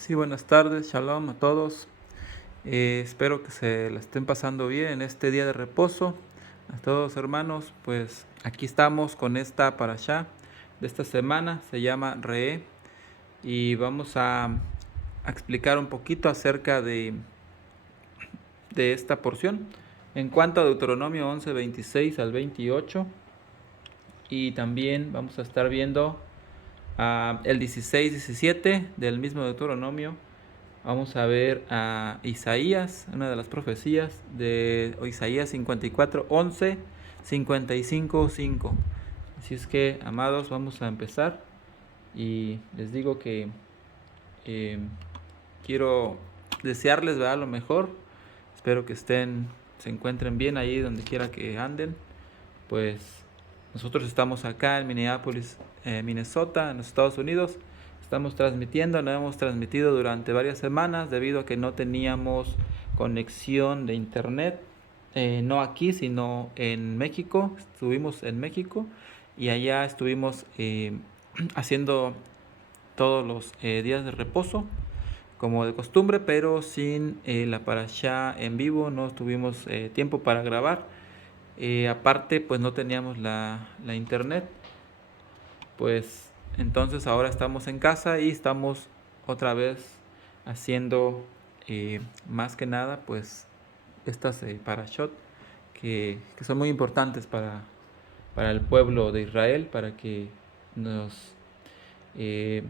Sí, buenas tardes, shalom a todos. Espero que se la estén pasando bien en este día de reposo. A todos hermanos, pues aquí estamos con esta parashá de esta semana, se llama Re, y vamos a explicar un poquito acerca de esta porción. En cuanto a Deuteronomio 11, 26 al 28, y también vamos a estar viendo el 16, 17 del mismo Deuteronomio. Vamos a ver a Isaías, una de las profecías de Isaías 54, 11, 55, 5. Así es que, amados, vamos a empezar. Y les digo que eh, quiero desearles, ¿verdad?, lo mejor. Espero que se encuentren bien ahí donde quiera que anden. Pues nosotros estamos acá en Minneapolis, Minnesota, en los Estados Unidos. Estamos transmitiendo, no hemos transmitido durante varias semanas debido a que no teníamos conexión de internet, no aquí, sino en México. Estuvimos en México y allá estuvimos haciendo todos los días de reposo como de costumbre, pero sin la parashá en vivo. No tuvimos tiempo para grabar. Aparte, pues no teníamos la internet. Pues entonces ahora estamos en casa y estamos otra vez haciendo más que nada pues estas parashot que son muy importantes para el pueblo de Israel, para que nos, eh,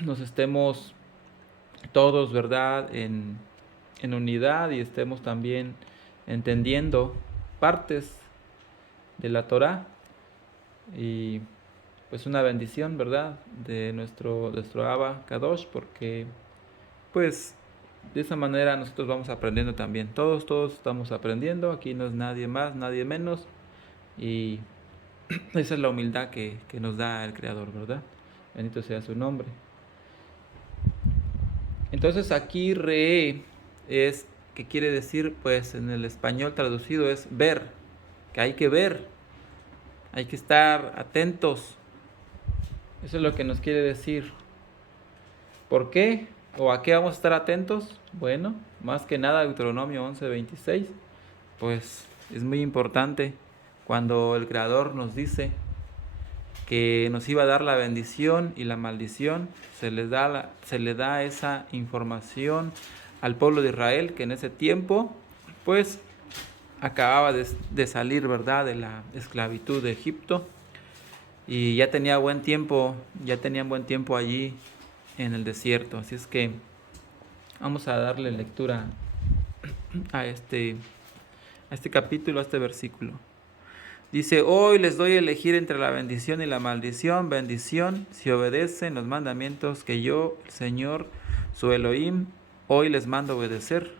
nos estemos todos, ¿verdad?, en unidad, y estemos también entendiendo partes de la Torá. Y pues una bendición, ¿verdad?, de nuestro Abba Kadosh, porque pues de esa manera nosotros vamos aprendiendo también. Todos estamos aprendiendo. Aquí no es nadie más, nadie menos. Y esa es la humildad que nos da el Creador, ¿verdad? Bendito sea su nombre. Entonces aquí re es, que quiere decir, pues en el español traducido es ver, que hay que ver, hay que estar atentos. Eso es lo que nos quiere decir. ¿Por qué? ¿O a qué vamos a estar atentos? Bueno, más que nada Deuteronomio 11:26, pues es muy importante cuando el Creador nos dice que nos iba a dar la bendición y la maldición. Se le da esa información al pueblo de Israel, que en ese tiempo pues acababa de salir, ¿verdad?, de la esclavitud de Egipto, y ya tenían buen tiempo allí en el desierto. Así es que vamos a darle lectura a este capítulo, a este versículo. Dice: hoy les doy a elegir entre la bendición y la maldición. Bendición si obedecen los mandamientos que yo, el Señor, su Elohim, hoy les mando obedecer.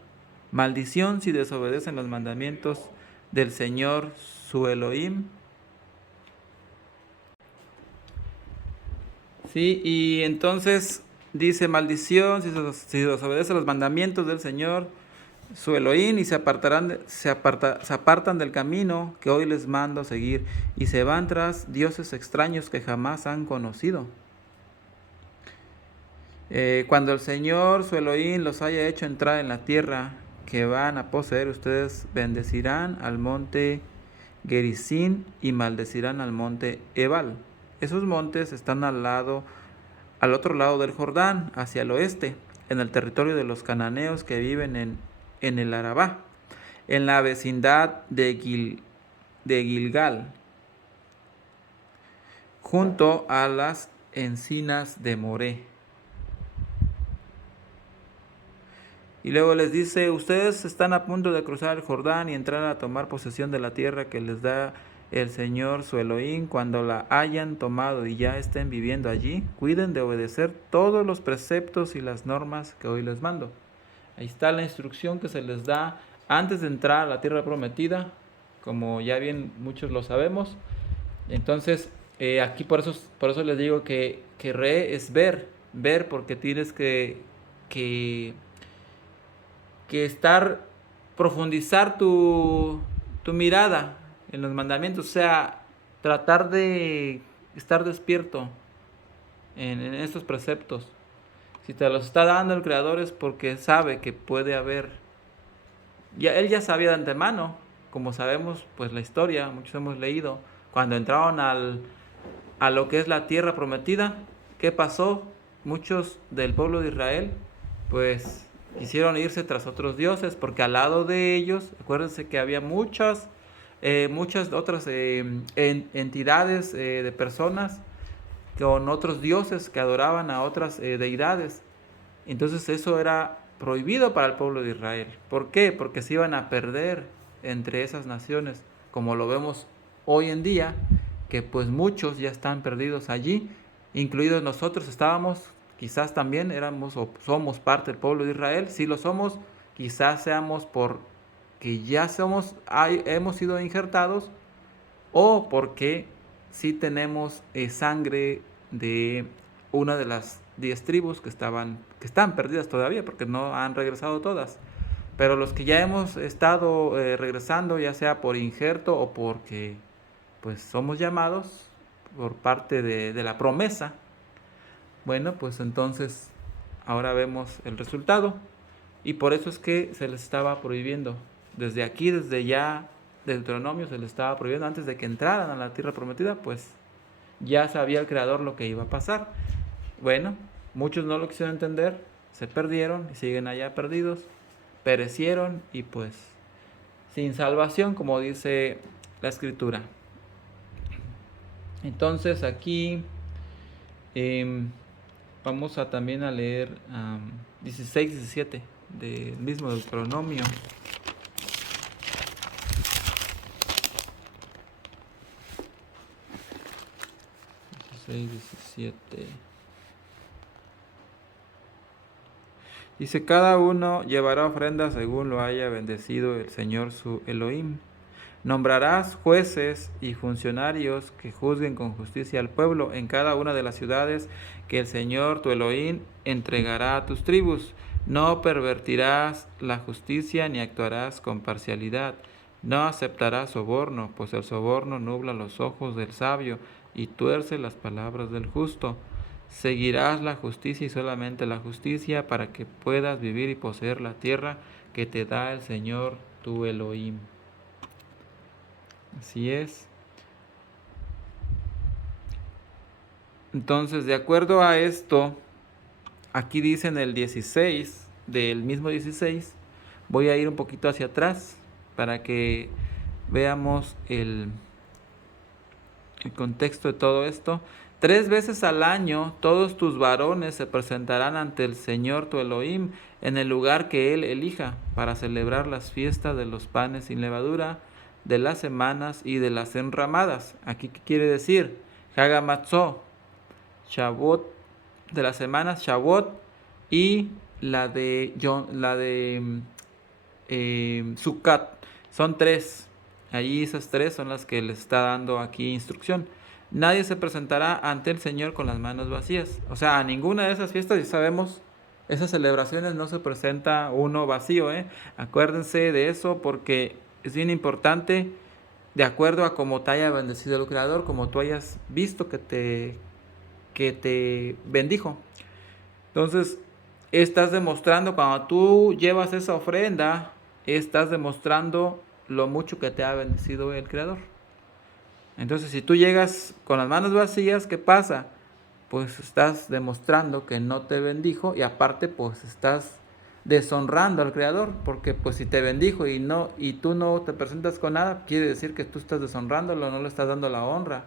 Maldición si desobedecen los mandamientos del Señor, su Elohim. Sí, y entonces dice: maldición si desobedecen los mandamientos del Señor, su Elohim, y se apartan del camino que hoy les mando seguir, y se van tras dioses extraños que jamás han conocido. Cuando el Señor, su Elohim, los haya hecho entrar en la tierra que van a poseer, ustedes bendecirán al monte Gerizim y maldecirán al monte Ebal. Esos montes están al otro lado del Jordán, hacia el oeste, en el territorio de los cananeos que viven en el Arabá, en la vecindad de Gilgal, junto a las encinas de Moré. Y luego les dice: ustedes están a punto de cruzar el Jordán y entrar a tomar posesión de la tierra que les da el Señor, su Elohim. Cuando la hayan tomado y ya estén viviendo allí, cuiden de obedecer todos los preceptos y las normas que hoy les mando. Ahí está la instrucción que se les da antes de entrar a la tierra prometida, como ya bien muchos lo sabemos. Entonces, aquí por eso les digo que re es ver, porque tienes que profundizar tu mirada en los mandamientos, o sea, tratar de estar despierto en estos preceptos. Si te los está dando el Creador es porque sabe que puede haber, él ya sabía de antemano, como sabemos, pues la historia, muchos hemos leído, cuando entraron a lo que es la tierra prometida, ¿qué pasó? Muchos del pueblo de Israel, pues quisieron irse tras otros dioses, porque al lado de ellos, acuérdense que había muchas otras entidades de personas con otros dioses que adoraban a otras deidades. Entonces eso era prohibido para el pueblo de Israel. ¿Por qué? Porque se iban a perder entre esas naciones, como lo vemos hoy en día, que pues muchos ya están perdidos allí, incluidos nosotros estábamos, quizás también éramos o somos parte del pueblo de Israel, si lo somos, quizás seamos porque ya hemos sido injertados o porque sí tenemos sangre de una de las 10 tribus que están perdidas todavía porque no han regresado todas. Pero los que ya hemos estado regresando, ya sea por injerto o porque pues somos llamados por parte de la promesa, bueno, pues entonces ahora vemos el resultado. Y por eso es que se les estaba prohibiendo. Desde aquí, desde ya de Deuteronomio, se les estaba prohibiendo antes de que entraran a la tierra prometida, pues ya sabía el Creador lo que iba a pasar. Bueno, muchos no lo quisieron entender, se perdieron y siguen allá perdidos, perecieron y pues sin salvación, como dice la Escritura. Entonces aquí vamos a también a leer 16, 17 del mismo Deuteronomio. 16, 17. Dice, cada uno llevará ofrenda según lo haya bendecido el Señor su Elohim. Nombrarás jueces y funcionarios que juzguen con justicia al pueblo en cada una de las ciudades que el Señor tu Elohim entregará a tus tribus. No pervertirás la justicia ni actuarás con parcialidad. No aceptarás soborno, pues el soborno nubla los ojos del sabio y tuerce las palabras del justo. Seguirás la justicia y solamente la justicia para que puedas vivir y poseer la tierra que te da el Señor tu Elohim. Así es. Entonces, de acuerdo a esto, aquí dice en el 16, del mismo 16, voy a ir un poquito hacia atrás para que veamos el contexto de todo esto. 3 veces al año todos tus varones se presentarán ante el Señor tu Elohim en el lugar que Él elija para celebrar las fiestas de los panes sin levadura, de las semanas y de las enramadas. Aquí, ¿qué quiere decir? Hagamatzó, Shavuot, de las semanas Shavuot y la de Sukkot. Son 3. Allí esas 3 son las que les está dando aquí instrucción. Nadie se presentará ante el Señor con las manos vacías. O sea, a ninguna de esas fiestas, ya sabemos, esas celebraciones no se presenta uno vacío. Acuérdense de eso porque es bien importante, de acuerdo a cómo te haya bendecido el Creador, como tú hayas visto que te bendijo. Entonces, estás demostrando, cuando tú llevas esa ofrenda, estás demostrando lo mucho que te ha bendecido el Creador. Entonces, si tú llegas con las manos vacías, ¿qué pasa? Pues estás demostrando que no te bendijo y aparte pues estás deshonrando al Creador, porque pues si te bendijo y tú no te presentas con nada, quiere decir que tú estás deshonrándolo, no le estás dando la honra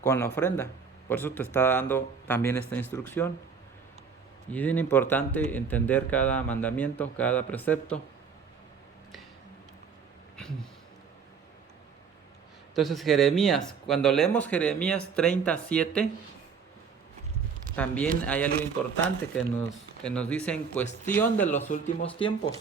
con la ofrenda. Por eso te está dando también esta instrucción. Y es bien importante entender cada mandamiento, cada precepto. Entonces Jeremías, cuando leemos Jeremías 37, también hay algo importante que nos dice en cuestión de los últimos tiempos.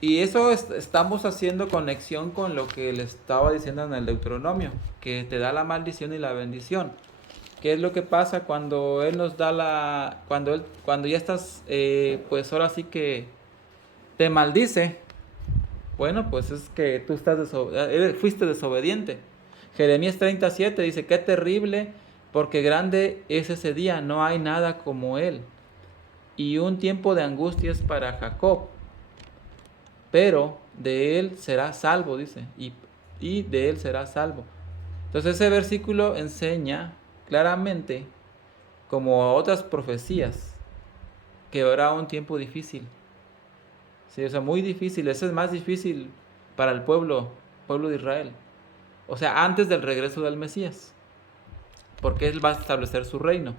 Y eso estamos haciendo conexión con lo que le estaba diciendo en el Deuteronomio, que te da la maldición y la bendición. ¿Qué es lo que pasa cuando Él nos da cuando ya estás, pues ahora sí que te maldice? Bueno, pues es que tú fuiste desobediente. Jeremías 37 dice, qué terrible porque grande es ese día, no hay nada como él. Y un tiempo de angustias para Jacob, pero de él será salvo, dice, y de él será salvo. Entonces ese versículo enseña claramente, como otras profecías, que habrá un tiempo difícil. Sí, o sea, muy difícil. Eso es más difícil para el pueblo de Israel. O sea, antes del regreso del Mesías, porque él va a establecer su reino.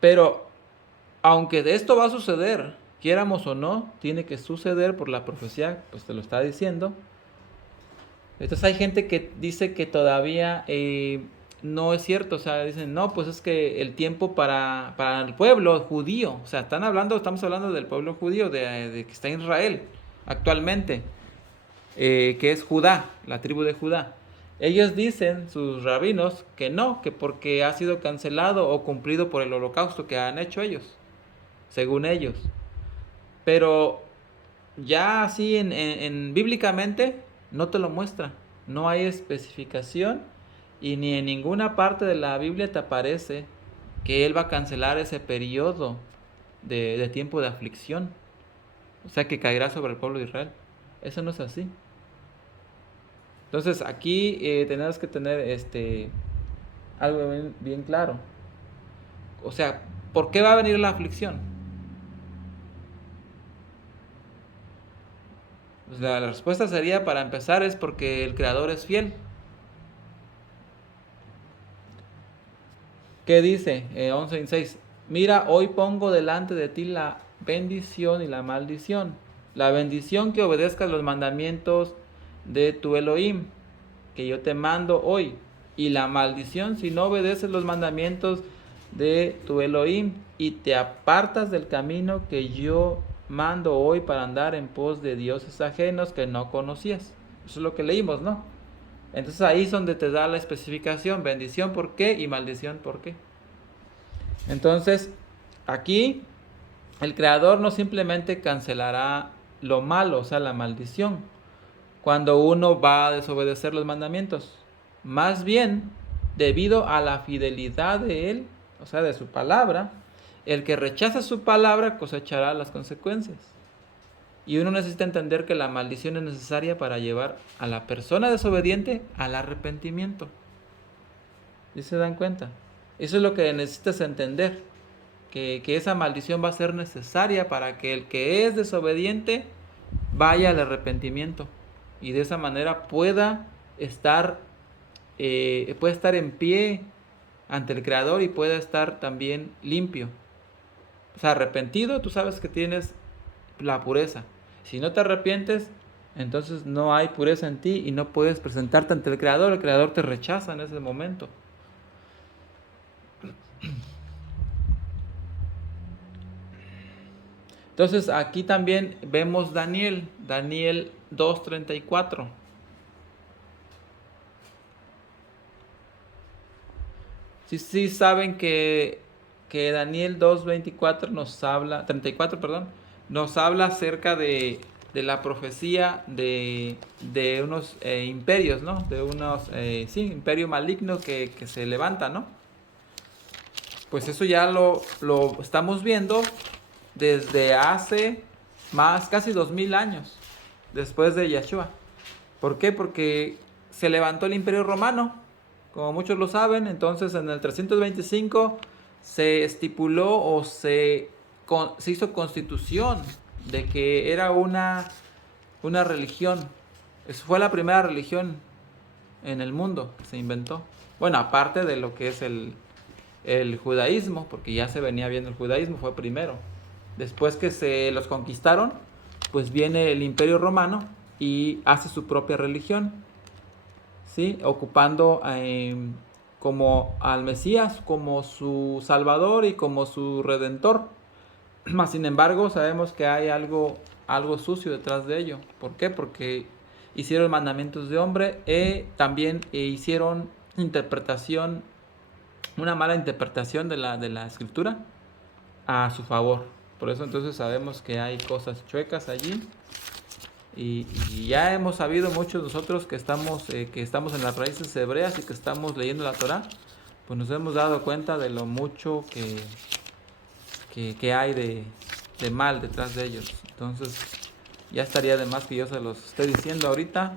Pero aunque de esto va a suceder, quieramos o no, tiene que suceder por la profecía, pues te lo está diciendo. Entonces hay gente que dice que todavía no es cierto, o sea, dicen, no, pues es que el tiempo para el pueblo judío, o sea, estamos hablando del pueblo judío, de que está en Israel actualmente, que es Judá, la tribu de Judá. Ellos dicen, sus rabinos, que no, que porque ha sido cancelado o cumplido por el holocausto que han hecho ellos, según ellos. Pero ya así bíblicamente no te lo muestra. No hay especificación y ni en ninguna parte de la Biblia te aparece que él va a cancelar ese periodo de tiempo de aflicción. O sea, que caerá sobre el pueblo de Israel. Eso no es así. Entonces aquí tenemos que tener algo bien claro. O sea, ¿por qué va a venir la aflicción? Pues la respuesta sería, para empezar, es porque el Creador es fiel. ¿Qué dice? 11:6. Mira, hoy pongo delante de ti la bendición y la maldición. La bendición, que obedezcas los mandamientos de tu Elohim, que yo te mando hoy. Y la maldición, si no obedeces los mandamientos de tu Elohim y te apartas del camino que yo mando hoy para andar en pos de dioses ajenos que no conocías. Eso es lo que leímos, ¿no? Entonces ahí es donde te da la especificación, bendición por qué y maldición por qué. Entonces, aquí el Creador no simplemente cancelará lo malo, o sea, la maldición, cuando uno va a desobedecer los mandamientos. Más bien, debido a la fidelidad de Él, o sea, de su palabra, el que rechaza su palabra cosechará las consecuencias. Y uno necesita entender que la maldición es necesaria para llevar a la persona desobediente al arrepentimiento. ¿Sí se dan cuenta? Eso es lo que necesitas entender. Que esa maldición va a ser necesaria para que el que es desobediente vaya al arrepentimiento. Y de esa manera pueda estar en pie ante el Creador y pueda estar también limpio. O sea, arrepentido, tú sabes que tienes la pureza. Si no te arrepientes, entonces no hay pureza en ti y no puedes presentarte ante el Creador te rechaza en ese momento. Entonces aquí también vemos Daniel 2:34. Sí saben que Daniel 2:24 34, perdón, nos habla acerca de la profecía de unos imperios, ¿no? De unos, imperio maligno que se levanta, ¿no? Pues eso ya lo estamos viendo desde hace casi 2000 años, después de Yeshua. ¿Por qué? Porque se levantó el Imperio Romano, como muchos lo saben. Entonces en el 325 se estipuló o se hizo constitución de que era una religión. Fue la primera religión en el mundo que se inventó. Bueno, aparte de lo que es el judaísmo, porque ya se venía viendo el judaísmo, fue primero. Después que se los conquistaron, pues viene el Imperio Romano y hace su propia religión, ¿sí? Ocupando como al Mesías, como su Salvador y como su Redentor. Mas, sin embargo, sabemos que hay algo sucio detrás de ello. ¿Por qué? Porque hicieron mandamientos de hombre y también hicieron una mala interpretación de la escritura a su favor. Por eso entonces sabemos que hay cosas chuecas allí. Y ya hemos sabido muchos de nosotros que estamos en las raíces hebreas y que estamos leyendo la Torá, pues nos hemos dado cuenta de lo mucho que hay de mal detrás de ellos. Entonces ya estaría de más que yo se los esté diciendo ahorita.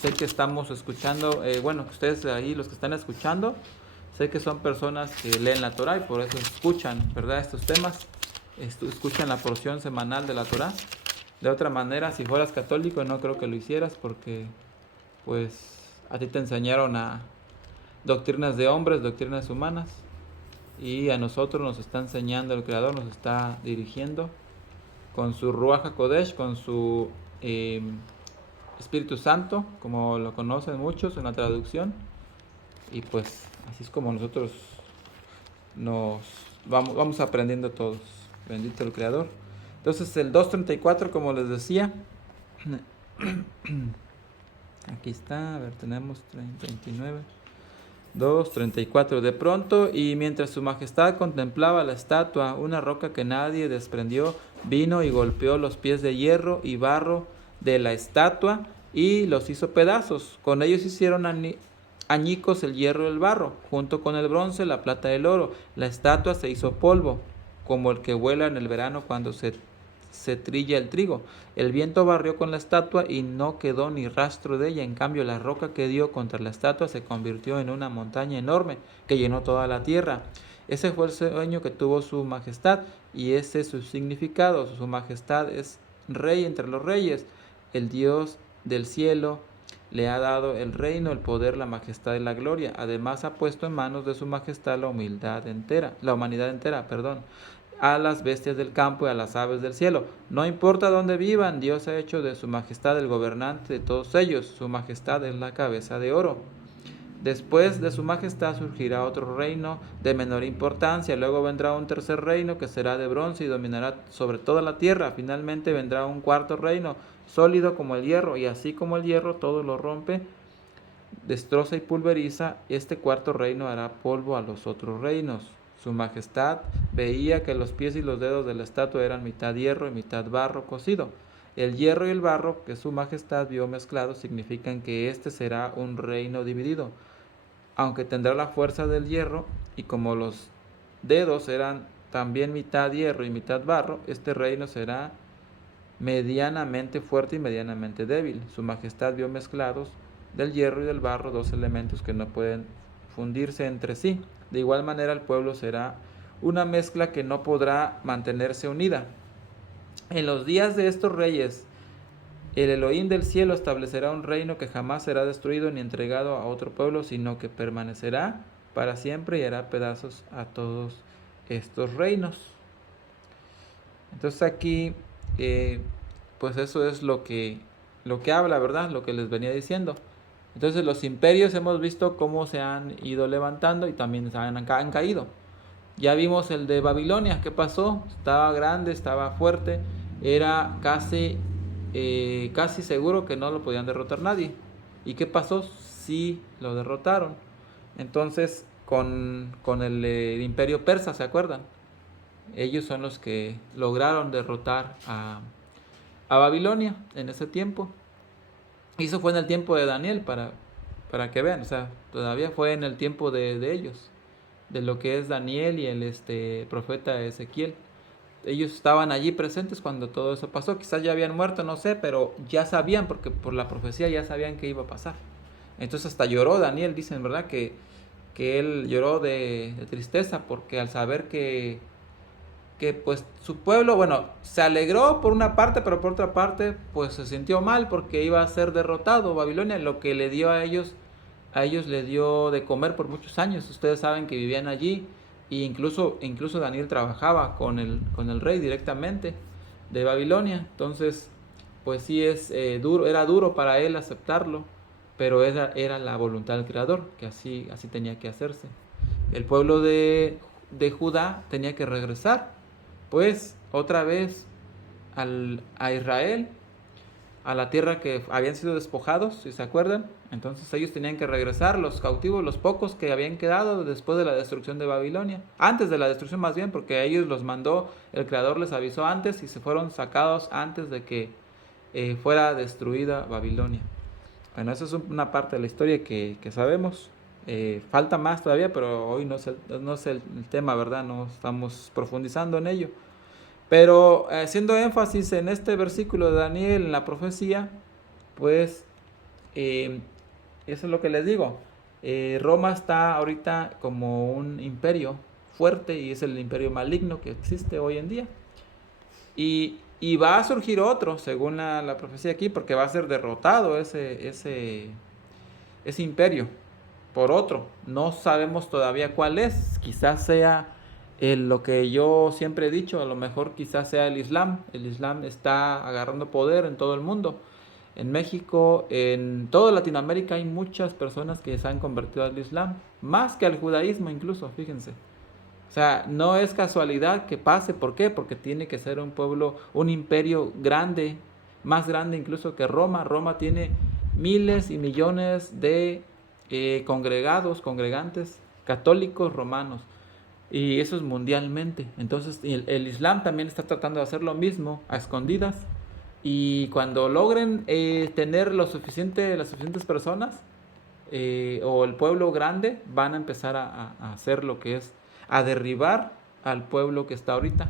Sé que estamos escuchando, bueno, que ustedes ahí, los que están escuchando, sé que son personas que leen la Torá y por eso escuchan, ¿verdad?, estos temas. Escuchan la porción semanal de la Torá. De otra manera, si fueras católico, no creo que lo hicieras porque, pues, a ti te enseñaron a doctrinas de hombres, doctrinas humanas, y a nosotros nos está enseñando el Creador, nos está dirigiendo con su Ruach HaKodesh, con su Espíritu Santo, como lo conocen muchos en la traducción, y pues así es como nosotros nos vamos aprendiendo todos. Bendito el Creador. Entonces el 2.34, como les decía, aquí está, a ver, tenemos 29, 2.34. De pronto, y mientras su majestad contemplaba la estatua, una roca que nadie desprendió vino y golpeó los pies de hierro y barro de la estatua y los hizo pedazos. Con ellos hicieron añicos el hierro y el barro, junto con el bronce, la plata y el oro. La estatua se hizo polvo, como el que vuela en el verano cuando se trilla el trigo. El viento barrió con la estatua y no quedó ni rastro de ella. En cambio, la roca que dio contra la estatua se convirtió en una montaña enorme que llenó toda la tierra. Ese fue el sueño que tuvo su majestad y ese es su significado. Su majestad es rey entre los reyes. El Dios del cielo le ha dado el reino, el poder, la majestad y la gloria. Además ha puesto en manos de su majestad la humanidad entera, a las bestias del campo y a las aves del cielo. No importa dónde vivan, Dios ha hecho de su majestad el gobernante de todos ellos. Su majestad es la cabeza de oro. Después de su majestad surgirá otro reino de menor importancia, luego vendrá un tercer reino que será de bronce y dominará sobre toda la tierra. Finalmente vendrá un cuarto reino, sólido como el hierro, y así como el hierro todo lo rompe, destroza y pulveriza, este cuarto reino hará polvo a los otros reinos. Su majestad veía que los pies y los dedos de la estatua eran mitad hierro y mitad barro cocido. El hierro y el barro que su majestad vio mezclados significan que este será un reino dividido, aunque tendrá la fuerza del hierro, y como los dedos eran también mitad hierro y mitad barro, este reino será medianamente fuerte y medianamente débil. Su majestad vio mezclados del hierro y del barro dos elementos que no pueden fundirse entre sí. De igual manera el pueblo será una mezcla que no podrá mantenerse unida. En los días de estos reyes, el Elohim del cielo establecerá un reino que jamás será destruido ni entregado a otro pueblo, sino que permanecerá para siempre y hará pedazos a todos estos reinos. Entonces aquí, pues eso es lo que habla, ¿verdad? Lo que les venía diciendo. Entonces los imperios hemos visto cómo se han ido levantando y también han caído. Ya vimos el de Babilonia, ¿qué pasó? Estaba grande, estaba fuerte, era casi seguro que no lo podían derrotar nadie. ¿Y qué pasó? Sí lo derrotaron. Entonces con el imperio persa, ¿se acuerdan? Ellos son los que lograron derrotar a Babilonia en ese tiempo. Y eso fue en el tiempo de Daniel, para que vean, o sea, todavía fue en el tiempo de ellos, de lo que es Daniel y el profeta Ezequiel. Ellos estaban allí presentes cuando todo eso pasó. Quizás ya habían muerto, no sé, pero ya sabían, porque por la profecía ya sabían que iba a pasar. Entonces hasta lloró Daniel, dicen, ¿verdad? Que él lloró de tristeza, porque al saber que pues su pueblo, bueno, se alegró por una parte, pero por otra parte, pues se sintió mal porque iba a ser derrotado Babilonia, lo que le dio a ellos le dio de comer por muchos años. Ustedes saben que vivían allí, e incluso Daniel trabajaba con el rey directamente de Babilonia. Entonces, pues sí era duro para él aceptarlo, pero era la voluntad del Creador, que así tenía que hacerse. El pueblo de Judá tenía que regresar, pues, otra vez a Israel, a la tierra que habían sido despojados, si se acuerdan. Entonces ellos tenían que regresar, los cautivos, los pocos que habían quedado después de la destrucción de Babilonia, antes de la destrucción más bien, porque a ellos los mandó, el Creador les avisó antes y se fueron sacados antes de que fuera destruida Babilonia. Bueno, eso es una parte de la historia que sabemos. Falta más todavía, pero hoy no es el tema, ¿verdad? No estamos profundizando en ello. Pero haciendo énfasis en este versículo de Daniel, en la profecía, pues eh, eso es lo que les digo. Roma está ahorita como un imperio fuerte y es el imperio maligno que existe hoy en día. Y va a surgir otro, según la profecía aquí, porque va a ser derrotado ese imperio por otro. No sabemos todavía cuál es. Quizás sea lo que yo siempre he dicho, a lo mejor quizás sea el Islam. El Islam está agarrando poder en todo el mundo. En México, en toda Latinoamérica hay muchas personas que se han convertido al Islam, más que al judaísmo incluso, fíjense. O sea, no es casualidad que pase. ¿Por qué? Porque tiene que ser un pueblo, un imperio grande, más grande incluso que Roma. Roma tiene miles y millones de congregantes, católicos romanos. Y eso es mundialmente. Entonces, el Islam también está tratando de hacer lo mismo a escondidas. Y cuando logren tener las suficientes personas, o el pueblo grande, van a empezar a hacer lo que es a derribar al pueblo que está ahorita,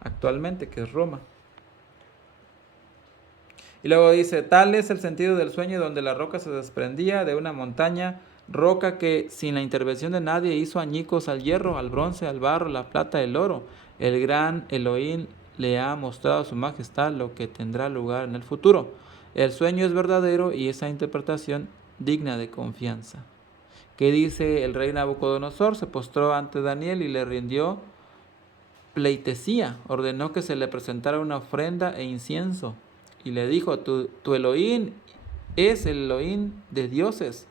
actualmente, que es Roma. Y luego dice, tal es el sentido del sueño donde la roca se desprendía de una montaña, roca que sin la intervención de nadie hizo añicos al hierro, al bronce, al barro, la plata, el oro. El gran Elohim le ha mostrado a su majestad lo que tendrá lugar en el futuro. El sueño es verdadero y esa interpretación digna de confianza. ¿Qué dice el rey Nabucodonosor? Se postró ante Daniel y le rindió pleitesía. Ordenó que se le presentara una ofrenda e incienso. Y le dijo, tu Elohim es el Elohim de dioses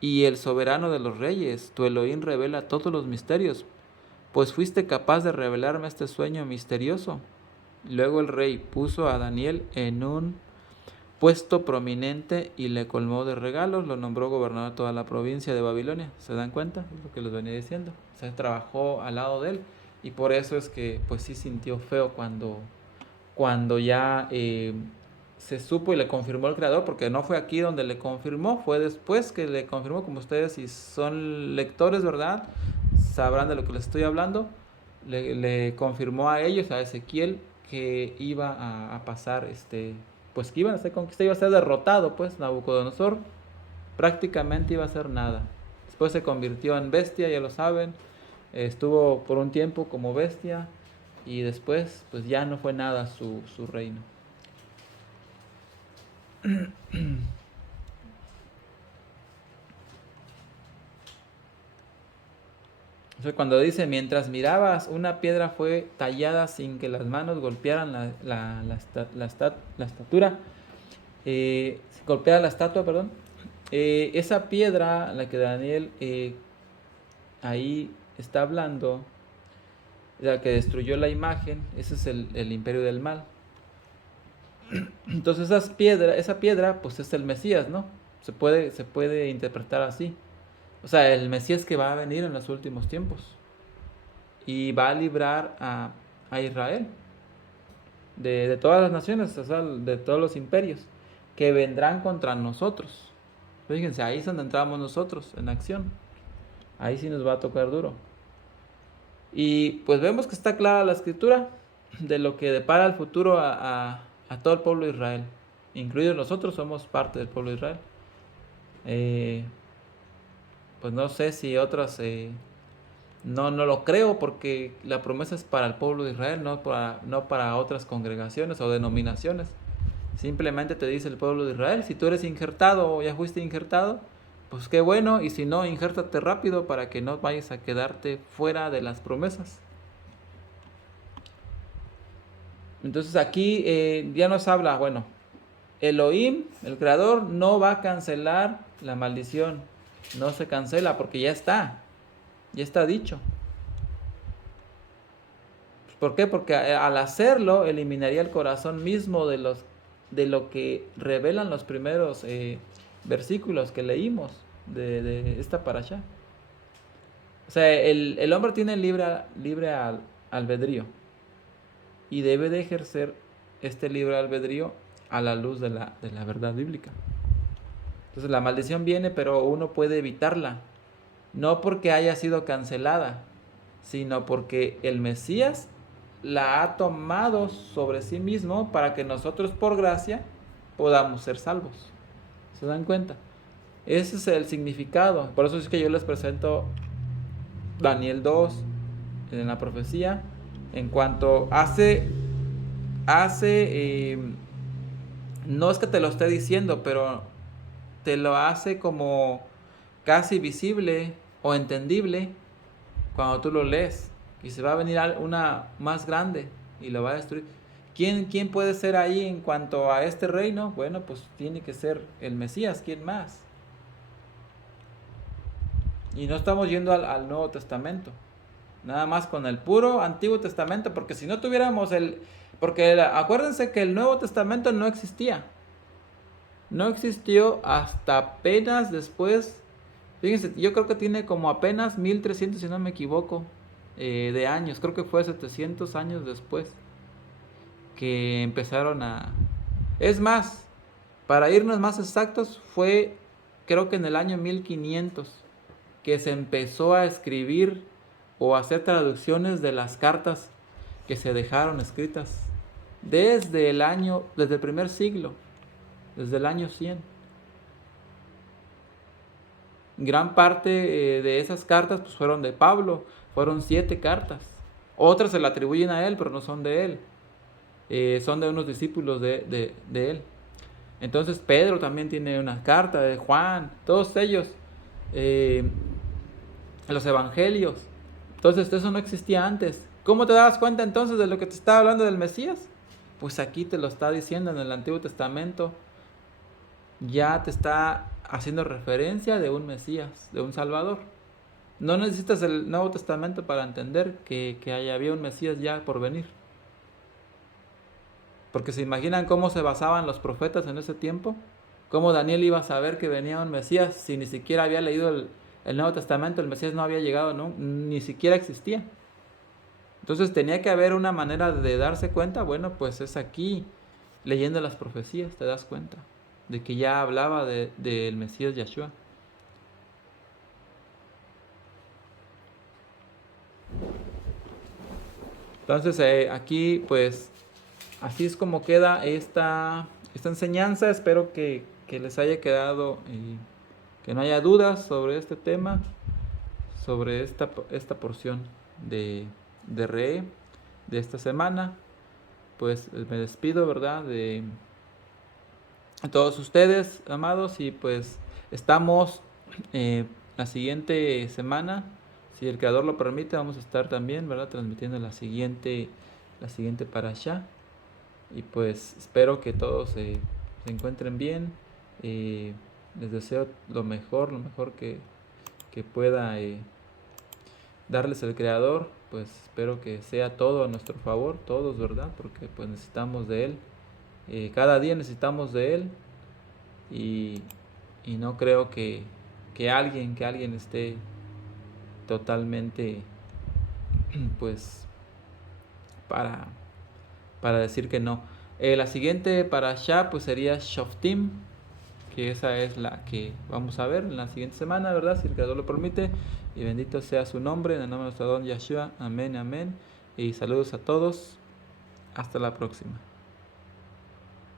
y el soberano de los reyes. Tu Elohim revela todos los misterios, pues fuiste capaz de revelarme este sueño misterioso. Luego el rey puso a Daniel en un puesto prominente y le colmó de regalos, lo nombró gobernador de toda la provincia de Babilonia. ¿Se dan cuenta? Es lo que les venía diciendo. O sea, trabajó al lado de él y por eso es que pues sí sintió feo cuando ya se supo y le confirmó el creador, porque no fue aquí donde le confirmó, fue después que le confirmó. Como ustedes si son lectores, ¿verdad? Sabrán de lo que les estoy hablando. Le confirmó a ellos, a Ezequiel, que iba a pasar pues que iban a ser conquistado, iba a ser derrotado, pues Nabucodonosor prácticamente iba a ser nada. Después se convirtió en bestia, ya lo saben, estuvo por un tiempo como bestia y después pues ya no fue nada su reino. O sea, cuando dice, mientras mirabas, una piedra fue tallada sin que las manos golpearan la estatura, golpeara la estatua, perdón. Esa piedra, la que Daniel ahí está hablando, la que destruyó la imagen, ese es el imperio del mal. Entonces esa piedra pues es el Mesías, ¿no? Se puede interpretar así. O sea, el Mesías que va a venir en los últimos tiempos y va a librar a Israel de todas las naciones, o sea, de todos los imperios que vendrán contra nosotros. Fíjense, ahí es donde entramos nosotros en acción. Ahí sí nos va a tocar duro. Y pues vemos que está clara la escritura de lo que depara el futuro a todo el pueblo de Israel. Incluidos nosotros somos parte del pueblo de Israel. Pues no sé si otras... no lo creo, porque la promesa es para el pueblo de Israel, no para otras congregaciones o denominaciones. Simplemente te dice el pueblo de Israel, si tú eres injertado o ya fuiste injertado, pues qué bueno, y si no, injértate rápido para que no vayas a quedarte fuera de las promesas. Entonces aquí ya nos habla, bueno, Elohim, el creador, no va a cancelar la maldición, no se cancela porque ya está dicho. ¿Por qué? Porque al hacerlo eliminaría el corazón mismo de lo que revelan los primeros versículos que leímos de esta parasha. O sea, el hombre tiene libre albedrío y debe de ejercer este libre albedrío a la luz de la verdad bíblica. Entonces la maldición viene, pero uno puede evitarla. No porque haya sido cancelada, sino porque el Mesías la ha tomado sobre sí mismo para que nosotros por gracia podamos ser salvos. ¿Se dan cuenta? Ese es el significado. Por eso es que yo les presento Daniel 2 en la profecía. En cuanto no es que te lo esté diciendo, pero te lo hace como casi visible o entendible cuando tú lo lees. Y se va a venir una más grande y lo va a destruir. ¿Quién puede ser ahí en cuanto a este reino? Bueno, pues tiene que ser el Mesías. ¿Quién más? Y no estamos yendo al Nuevo Testamento. Nada más con el puro Antiguo Testamento. Porque si no tuviéramos porque acuérdense que el Nuevo Testamento no existía. No existió hasta apenas después. Fíjense, yo creo que tiene como apenas 1300, si no me equivoco, de años. Creo que fue 700 años después que empezaron a... Es más, para irnos más exactos, fue creo que en el año 1500 que se empezó a escribir o a hacer traducciones de las cartas que se dejaron escritas desde el primer siglo, desde el año 100. Gran parte de esas cartas pues fueron de Pablo, fueron 7 cartas. Otras se le atribuyen a él, pero no son de él. Son de unos discípulos de él. Entonces Pedro también tiene una carta, de Juan, todos ellos, los evangelios. Entonces eso no existía antes. ¿Cómo te das cuenta entonces de lo que te estaba hablando del Mesías? Pues aquí te lo está diciendo en el Antiguo Testamento. Ya te está haciendo referencia de un Mesías, de un Salvador. No necesitas el Nuevo Testamento para entender que había un Mesías ya por venir. Porque se imaginan cómo se basaban los profetas en ese tiempo. Cómo Daniel iba a saber que venía un Mesías si ni siquiera había leído el Nuevo Testamento. El Mesías no había llegado, ¿no? Ni siquiera existía. Entonces tenía que haber una manera de darse cuenta. Bueno, pues es aquí, leyendo las profecías, te das cuenta de que ya hablaba del Mesías Yeshua. Entonces aquí pues así es como queda esta enseñanza. Espero que les haya quedado, que no haya dudas sobre este tema, sobre esta porción de Re de esta semana. Pues me despido, ¿verdad?, de todos ustedes, amados, y pues estamos la siguiente semana, si el Creador lo permite, vamos a estar también, ¿verdad?, transmitiendo la siguiente parashá. Y pues espero que todos se encuentren bien. Les deseo lo mejor que pueda darles el Creador. Pues espero que sea todo a nuestro favor, todos, ¿verdad? Porque pues necesitamos de Él. Cada día necesitamos de Él. Y no creo que alguien esté totalmente pues para decir que no. La siguiente parashá pues sería Shoftim, que esa es la que vamos a ver en la siguiente semana, ¿verdad?, si el Creador lo permite. Y bendito sea su nombre, en el nombre de nuestro Don Yeshua. Amén, amén. Y saludos a todos. Hasta la próxima.